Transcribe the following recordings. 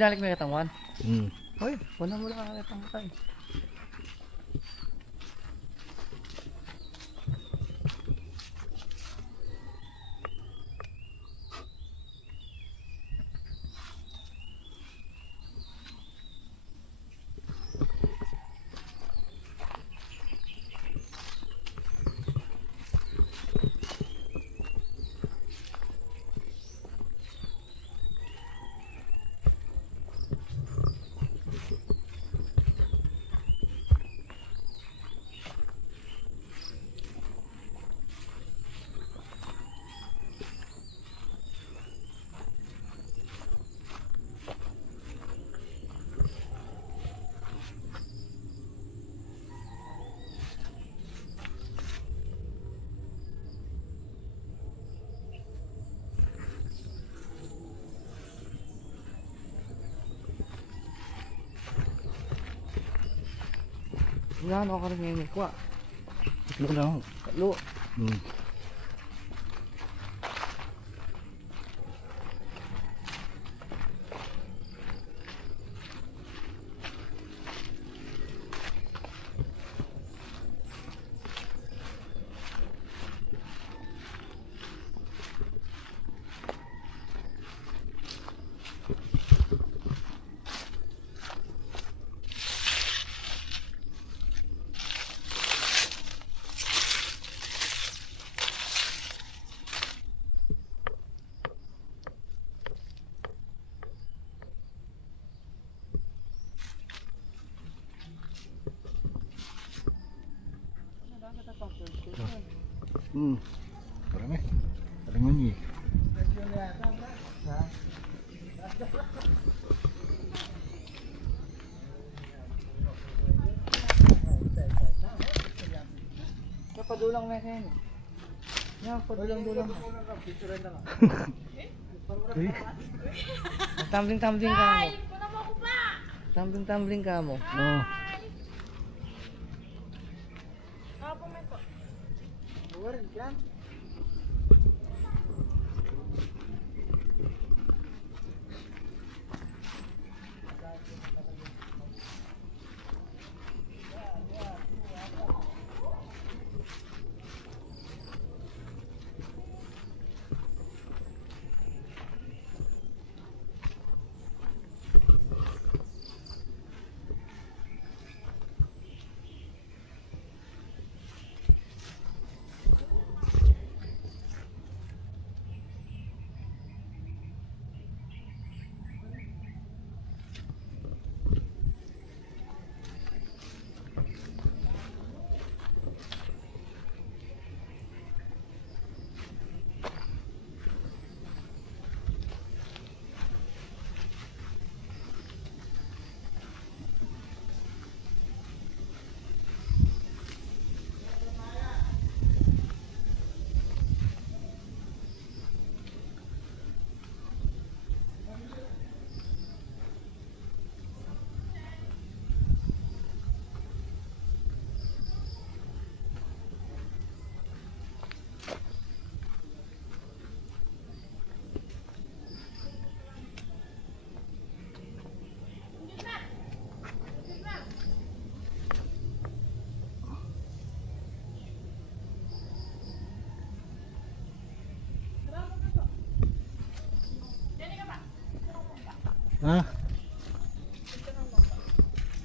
Binalik mo yung katawan? Hoy, Wala mo lang kakitang tayo. Wala na ako rin ngayon kuha. Tatlo lang. Tatlo. Hmm. Hmm. Marami. Parang ngunyi. Padulang na yan. Yan, padulang-dulang. Tumbling-tumbling ka mo. Tumbling-tumbling ka mo. Oh. Ha?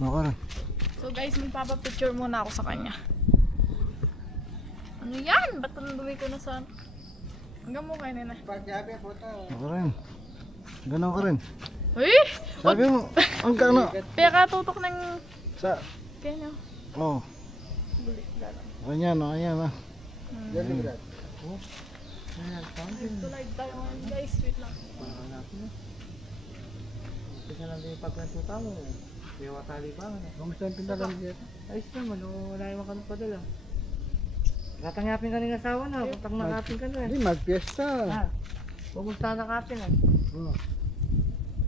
Ako rin. So guys, magpapapicture muna ako sa kanya. Ano yan? Ba't ang dumi ko na sa... Hanggang mo kayo nina. Ako rin. Ganon ka rin. Uy! Sabi mo, ang gano. Kaya katutok ng... Sa... Kaya Oh. Ayan o, ayan o. Ito live tayo ngayon guys. Wait lang. Kasi lang din yung pagkantuta mo. Kaya watali pa. Kamusta yung pindagan dito? Ayos naman, wala yung makanong padala. Tatangapin ka ng asawa na, pagtang nakapin ka na. Hindi, mag-fiesta. Ha? Pumunta na kapin ah. Oh.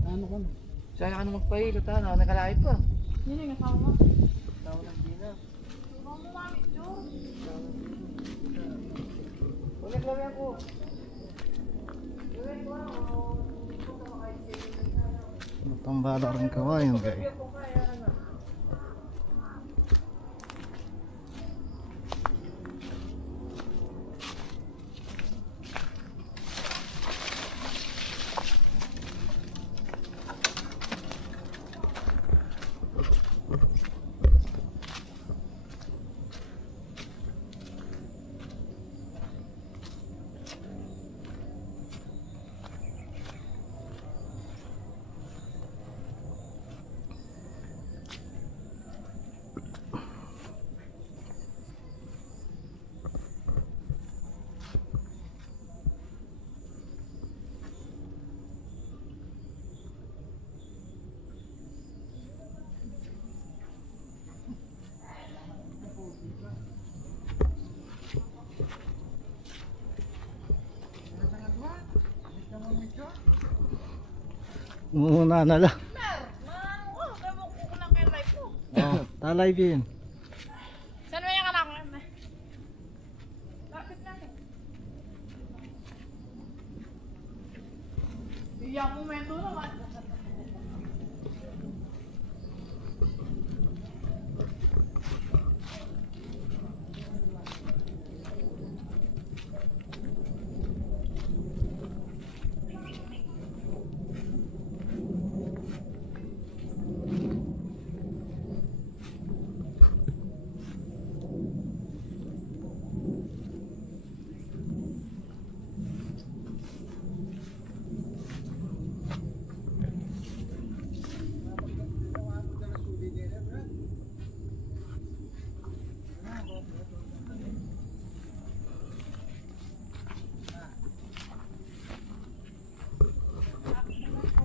Ano ka na? Sa'yo ka na magpahilot ha, nakalait pa. Yun yung asawa mo. Tao ng dina. Huwag mo mami, Joe. Ulit lang yan po. Matambala rin kawain guys. Muna na lang. Kaya mo ko lang kay live mo. Oh, talay din. momento naman.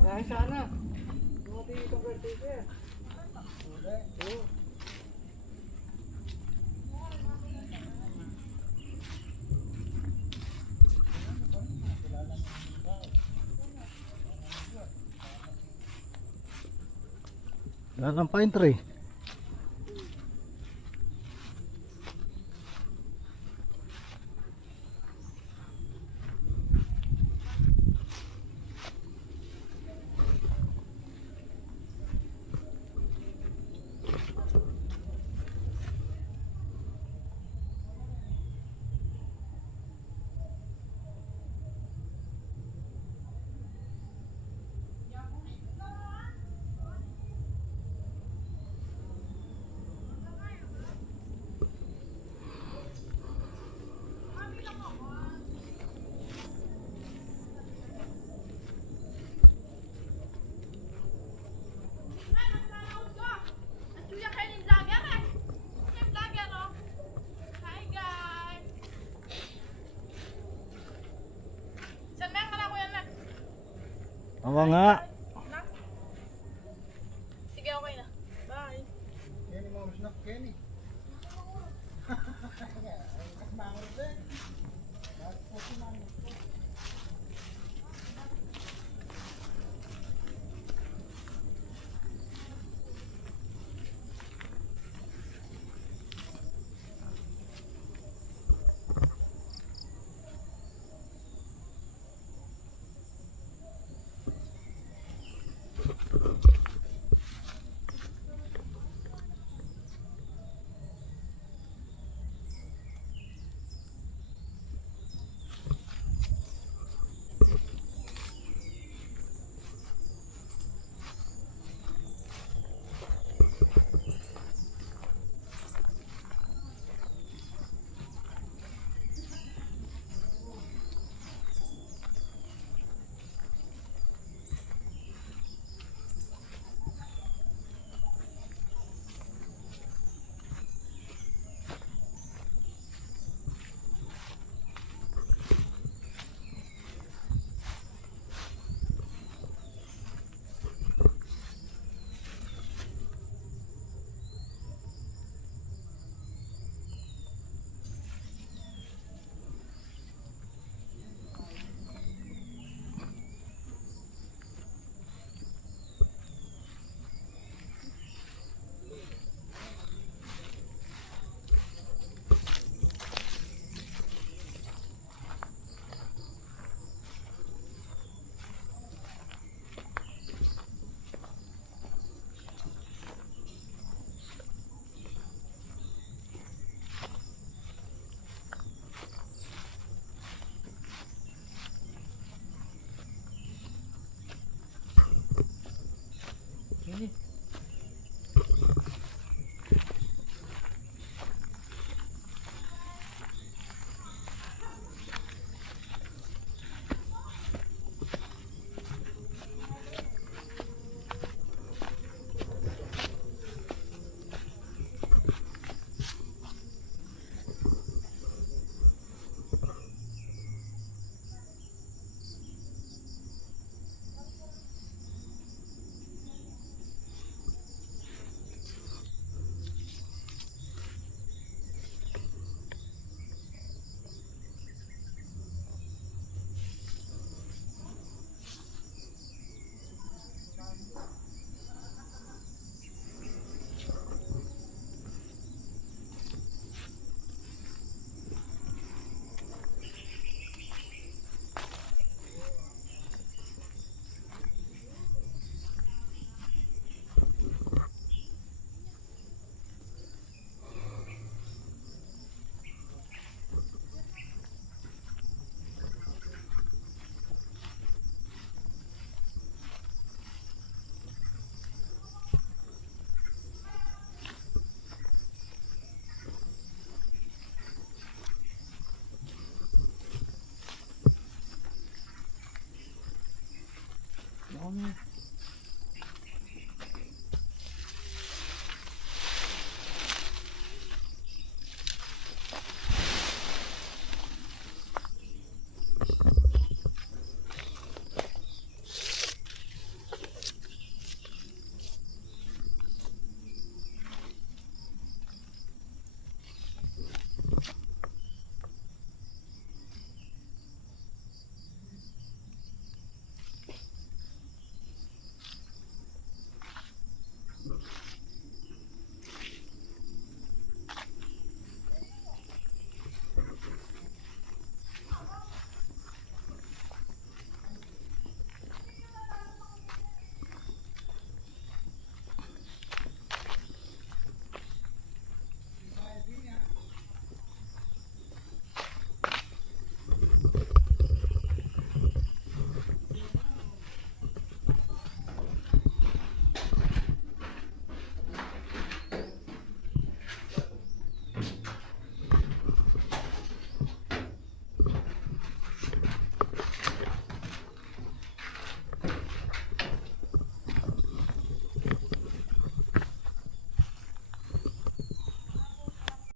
Dahil sana. Mga titong birthday eh. Oo. Lahat ng pine tree. Awa nga. Sige, okay na. Bye. Kenny, mga snap Kenny.